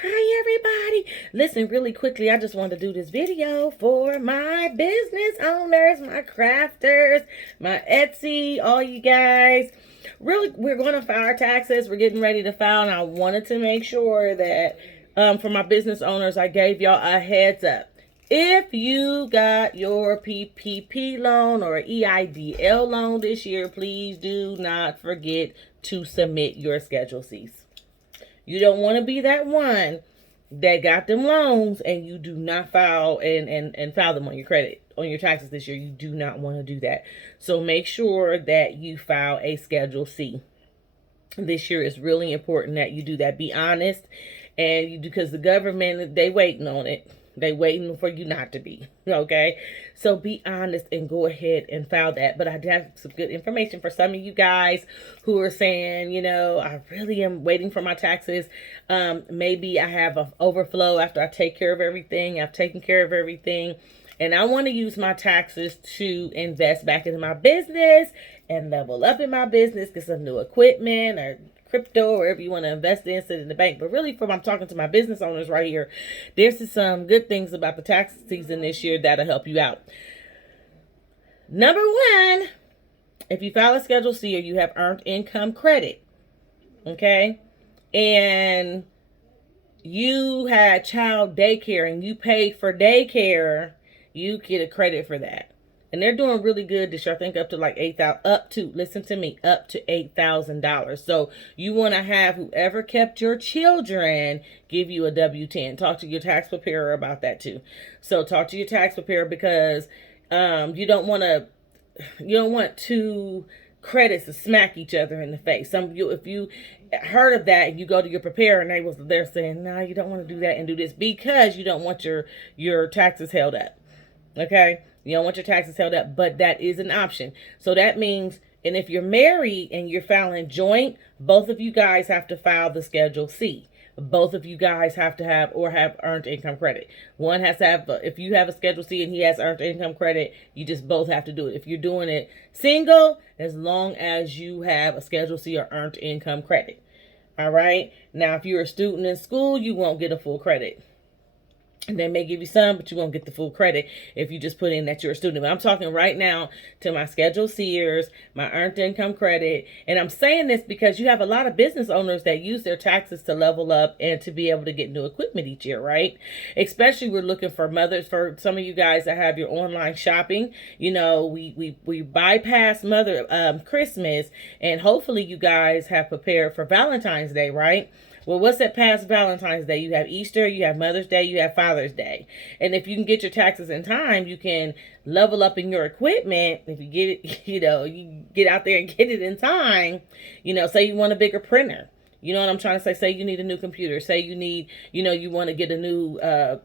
Hi everybody. Listen, really quickly, I just wanted to do this video for my business owners, my crafters, my Etsy, all you guys. Really, we're going to file our taxes. We're getting ready to file, and I wanted to make sure that for my business owners, I gave y'all a heads up. If you got your PPP loan or EIDL loan this year, please do not forget to submit your Schedule Cs. You don't want to be that one that got them loans and you do not file and file them on your credit, on your taxes this year. You do not want to do that. So make sure that you file a Schedule C. This year is really important that you do that. Be honest, and you do, because the government, they waiting on it. They waiting for you not to be, okay? So be honest and go ahead and file that. But I did have some good information for some of you guys who are saying, I really am waiting for my taxes. Maybe I have an overflow after I take care of everything. I've taken care of everything. And I want to use my taxes to invest back into my business and level up in my business, get some new equipment or crypto, or wherever you want to invest in, sit in the bank. But really, I'm talking to my business owners right here, there's some good things about the tax season this year that'll help you out. Number one, if you file a Schedule C or you have earned income credit, okay, and you had child daycare and you paid for daycare, you get a credit for that. And they're doing really good this year. I think up to like $8,000, listen to me, up to $8,000. So you want to have whoever kept your children give you a W-10. Talk to your tax preparer about that too. So talk to your tax preparer, because you don't want two credits to smack each other in the face. If you heard of that and you go to your preparer and they're saying, no, you don't want to do that and do this, because you don't want your taxes held up. Okay, you don't want your taxes held up, but that is an option. So that means, and if you're married and you're filing joint, both of you guys have to file the Schedule C. Both of you guys have to have earned income credit. One has to have, if you have a Schedule C and he has earned income credit, you just both have to do it. If you're doing it single, as long as you have a Schedule C or earned income credit. All right. Now, if you're a student in school, you won't get a full credit. And they may give you some, but you won't get the full credit if you just put in that you're a student. But I'm talking right now to my Schedule Cers, my earned income credit. And I'm saying this because you have a lot of business owners that use their taxes to level up and to be able to get new equipment each year, right? Especially we're looking for mothers, for some of you guys that have your online shopping. We bypass Christmas, and hopefully you guys have prepared for Valentine's Day, right? Well, what's that past Valentine's Day? You have Easter, you have Mother's Day, you have Father's Day. And if you can get your taxes in time, you can level up in your equipment. If you get it, you get out there and get it in time. Say you want a bigger printer. You know what I'm trying to say? Say you need a new computer. Say you need, you want to get a new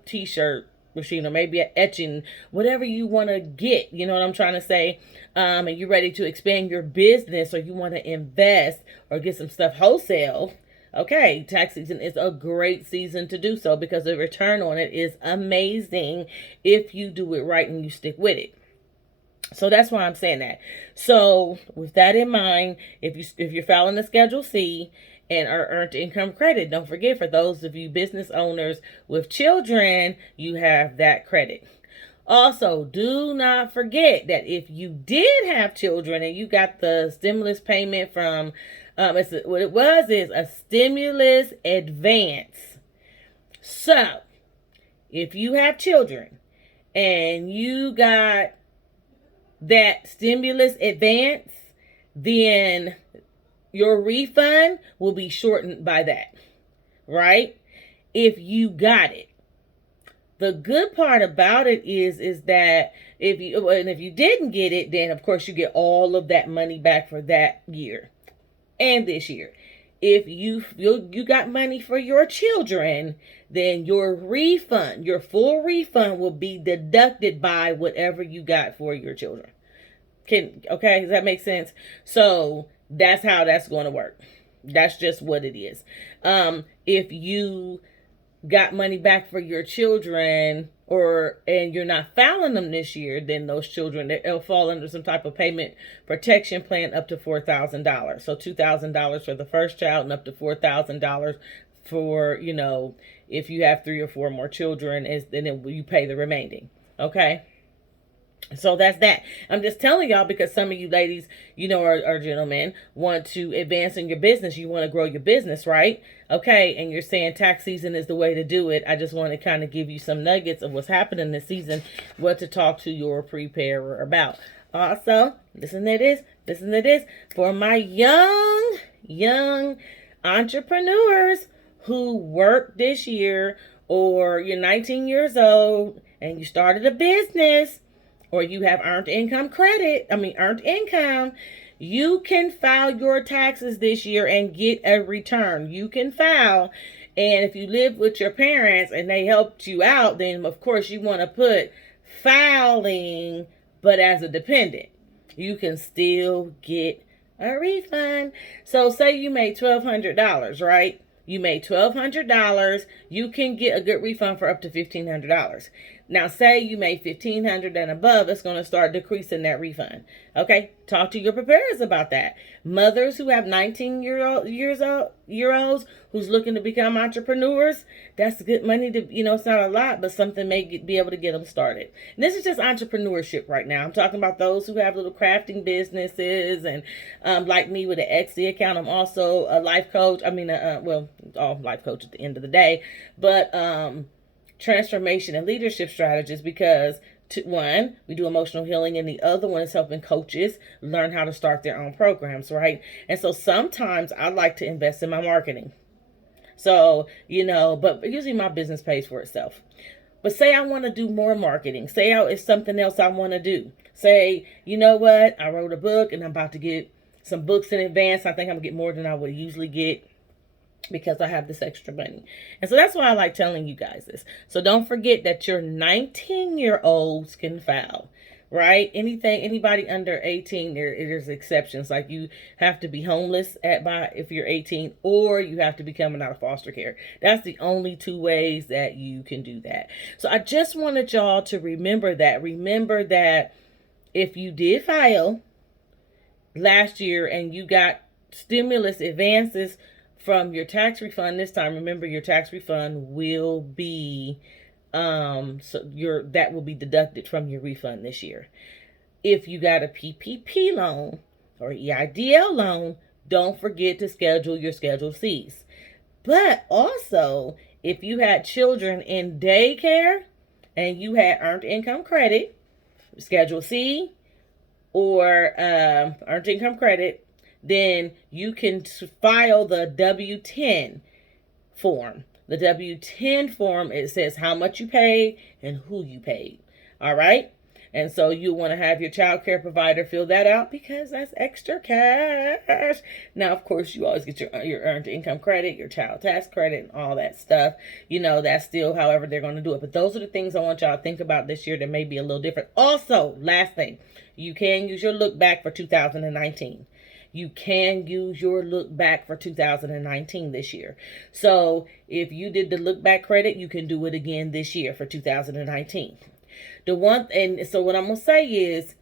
t-shirt machine, or maybe an etching, whatever you want to get. You know what I'm trying to say? And you're ready to expand your business, or you want to invest or get some stuff wholesale. Okay, tax season is a great season to do so, because the return on it is amazing if you do it right and you stick with it. So that's why I'm saying that. So with that in mind, if you're filing a Schedule C and are earned income credit, don't forget, for those of you business owners with children, you have that credit. Also, do not forget that if you did have children and you got the stimulus payment from, what it was is a stimulus advance. So, if you have children and you got that stimulus advance, then your refund will be shortened by that, right? If you got it. The good part about it is that if you didn't get it, then of course you get all of that money back for that year and this year. If you got money for your children, then your refund, your full refund, will be deducted by whatever you got for your children. Okay, does that make sense? So that's how that's going to work. That's just what it is. If you got money back for your children, and you're not filing them this year, then those children, they'll fall under some type of payment protection plan up to $4,000. So $2,000 for the first child and up to $4,000 for, if you have 3 or 4 more children, then you pay the remaining. Okay. So that's that. I'm just telling y'all because some of you ladies, or gentlemen, want to advance in your business. You want to grow your business, right? Okay. And you're saying tax season is the way to do it. I just want to kind of give you some nuggets of what's happening this season, what to talk to your preparer about. Also, listen to this for my young entrepreneurs who work this year, or you're 19 years old and you started a business, or you have earned income, you can file your taxes this year and get a return. You can file. And if you live with your parents and they helped you out, then of course you want to put filing, but as a dependent. You can still get a refund. So say you made $1,200, right? You made $1,200. You can get a good refund for up to $1,500. Now, say you made $1,500 and above, it's going to start decreasing that refund. Okay, talk to your preparers about that. Mothers who have 19-year-olds who's looking to become entrepreneurs, that's good money to, it's not a lot, but something may be able to get them started. And this is just entrepreneurship right now. I'm talking about those who have little crafting businesses, and like me with an Etsy account. I'm also a life coach. All life coach at the end of the day, but transformation and leadership strategies, because one, we do emotional healing, and the other one is helping coaches learn how to start their own programs, right? And so sometimes I like to invest in my marketing. So, but usually my business pays for itself. But say I want to do more marketing. Say it's something else I want to do. Say, you know what? I wrote a book and I'm about to get some books in advance. I think I'm going to get more than I would usually get, because I have this extra money. And so that's why I like telling you guys this. So don't forget that your 19-year-olds can file, right? Anybody under 18, there's exceptions. Like you have to be homeless if you're 18, or you have to be coming out of foster care. That's the only 2 ways that you can do that. So I just wanted y'all to remember that. Remember that if you did file last year and you got stimulus advances from your tax refund this time, remember your tax refund will be that will be deducted from your refund this year. If you got a PPP loan or EIDL loan, don't forget to schedule your Schedule C's. But also, if you had children in daycare and you had earned income credit, Schedule C, or earned income credit, then you can file the W-10 form. The W-10 form, it says how much you paid and who you paid. All right? And so you want to have your child care provider fill that out, because that's extra cash. Now, of course, you always get your earned income credit, your child tax credit, and all that stuff. That's still however they're going to do it. But those are the things I want y'all to think about this year that may be a little different. Also, last thing, you can use your look back for 2019. You can use your look back for 2019 this year. So if you did the look back credit, you can do it again this year for 2019. So what I'm going to say is,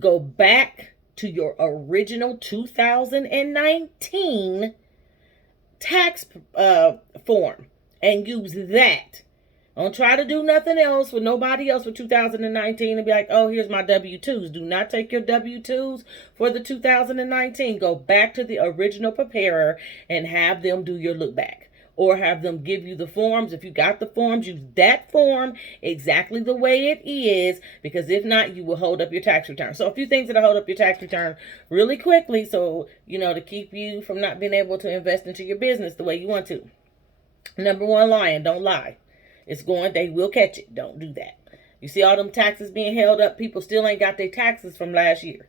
go back to your original 2019 tax form and use that. Don't try to do nothing else with nobody else for 2019 and be like, oh, here's my W-2s. Do not take your W-2s for the 2019. Go back to the original preparer and have them do your look back. Or have them give you the forms. If you got the forms, use that form exactly the way it is. Because if not, you will hold up your tax return. So a few things that'll hold up your tax return really quickly. So, to keep you from not being able to invest into your business the way you want to. Number 1, lying. Don't lie. They will catch it. Don't do that. You see all them taxes being held up. People still ain't got their taxes from last year.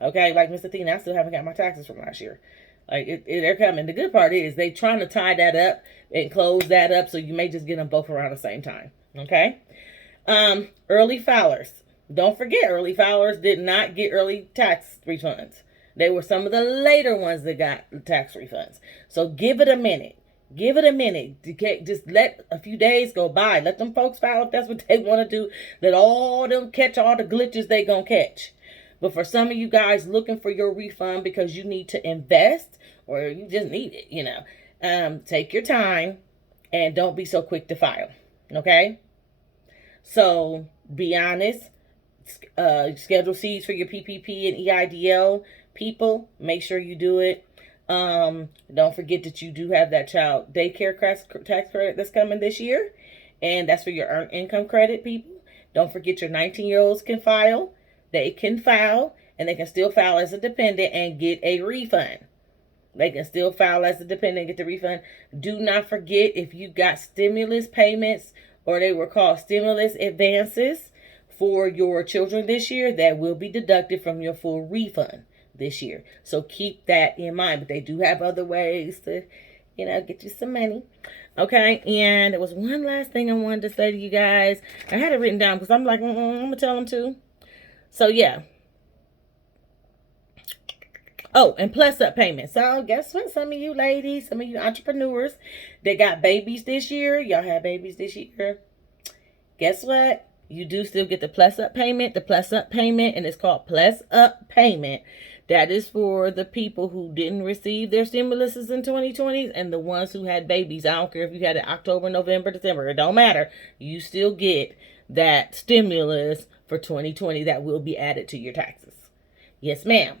Okay, like Miss Athena, I still haven't got my taxes from last year. Like they're coming. The good part is they trying to tie that up and close that up, so you may just get them both around the same time. Okay. Early filers. Don't forget, early filers did not get early tax refunds. They were some of the later ones that got tax refunds. So give it a minute. Give it a minute. Just let a few days go by. Let them folks file if that's what they want to do. Let all them catch all the glitches they gonna catch. But for some of you guys looking for your refund because you need to invest or you just need it, Take your time and don't be so quick to file. Okay? So be honest. Schedule C's for your PPP and EIDL people. Make sure you do it. Don't forget that you do have that child daycare tax credit that's coming this year, and that's for your earned income credit people. Don't forget your 19-year-olds can file. They can file, and they can still file as a dependent and get a refund. They can still file as a dependent and get the refund. Do not forget if you got stimulus payments, or they were called stimulus advances for your children this year, that will be deducted from your full refund this year. So keep that in mind. But they do have other ways to, get you some money. Okay, and there was one last thing I wanted to say to you guys. I had it written down because I'm like, I'm going to tell them too. So, yeah. Oh, and plus up payments. So, guess what? Some of you ladies, some of you entrepreneurs that got babies this year, y'all had babies this year. Guess what? You do still get the plus up payment. The plus up payment, and it's called plus up payment. That is for the people who didn't receive their stimuluses in 2020 and the ones who had babies. I don't care if you had it October, November, December. It don't matter. You still get that stimulus for 2020 that will be added to your taxes. Yes, ma'am.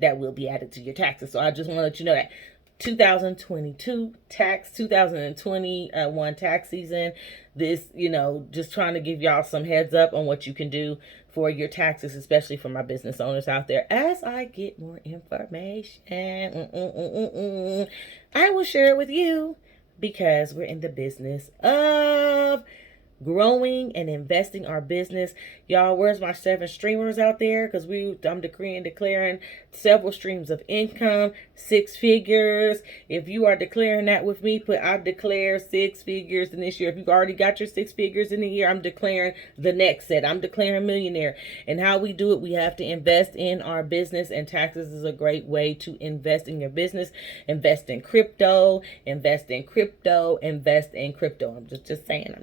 That will be added to your taxes. So I just want to let you know that 2022 tax, 2021 tax season. This, just trying to give y'all some heads up on what you can do for your taxes, especially for my business owners out there. As I get more information, I will share it with you, because we're in the business of growing and investing our business. Y'all, where's my 7 streamers out there? Because I'm decreeing, declaring several streams of income, 6 figures. If you are declaring that with me, I declare 6 figures in this year. If you've already got your 6 figures in the year, I'm declaring the next set. I'm declaring millionaire. And how we do it, we have to invest in our business, and taxes is a great way to invest in your business. Invest in crypto, invest in crypto, invest in crypto. I'm just saying.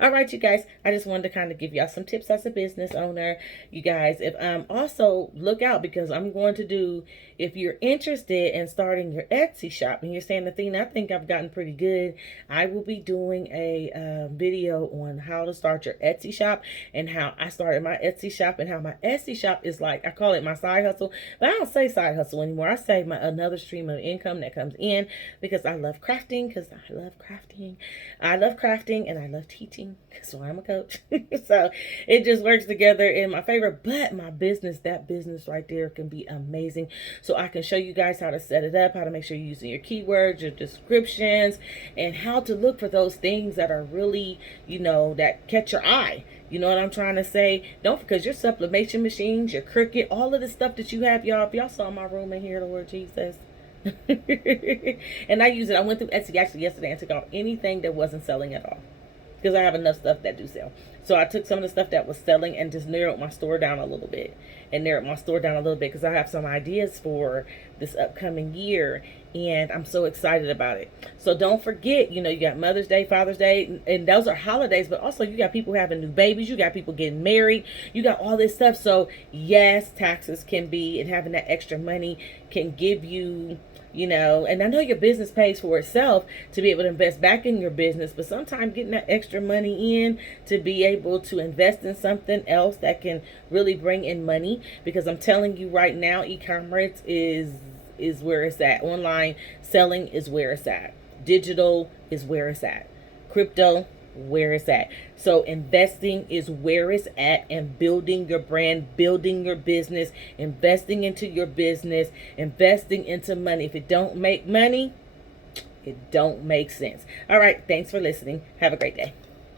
All right, you guys, I just wanted to kind of give y'all some tips as a business owner. You guys, if also look out, because I'm going to do, if you're interested in starting your Etsy shop and you're saying, the thing I think I've gotten pretty good, I will be doing a video on how to start your Etsy shop and how I started my Etsy shop, and how my Etsy shop is like, I call it my side hustle, but I don't say side hustle anymore. I say another stream of income that comes in, because I love crafting, I love crafting and I love teaching, so I'm a coach. So it just works together in my favor. But my business, that business right there, can be amazing. So I can show you guys how to set it up, how to make sure you're using your keywords, your descriptions, and how to look for those things that are really, that catch your eye. You know what I'm trying to say? Don't, because your sublimation machines, your Cricut, all of the stuff that you have, y'all, if y'all saw my room in here, Lord Jesus. And I use it. I went through Etsy actually yesterday and took out anything that wasn't selling at all, because I have enough stuff that do sell. So I took some of the stuff that was selling and just narrowed my store down a little bit, because I have some ideas for this upcoming year, and I'm so excited about it. So don't forget, you got Mother's Day, Father's Day, and those are holidays, but also you got people having new babies, you got people getting married, you got all this stuff. So yes, taxes can be, and having that extra money can give you, and I know your business pays for itself to be able to invest back in your business, but sometimes getting that extra money in to be able to invest in something else that can really bring in money, because I'm telling you right now, e-commerce is where it's at. Online selling is where it's at. Digital is where it's at. Crypto, where it's at. So investing is where it's at, and building your brand, building your business, investing into your business, investing into money. If it don't make money, it don't make sense. All right. Thanks for listening. Have a great day.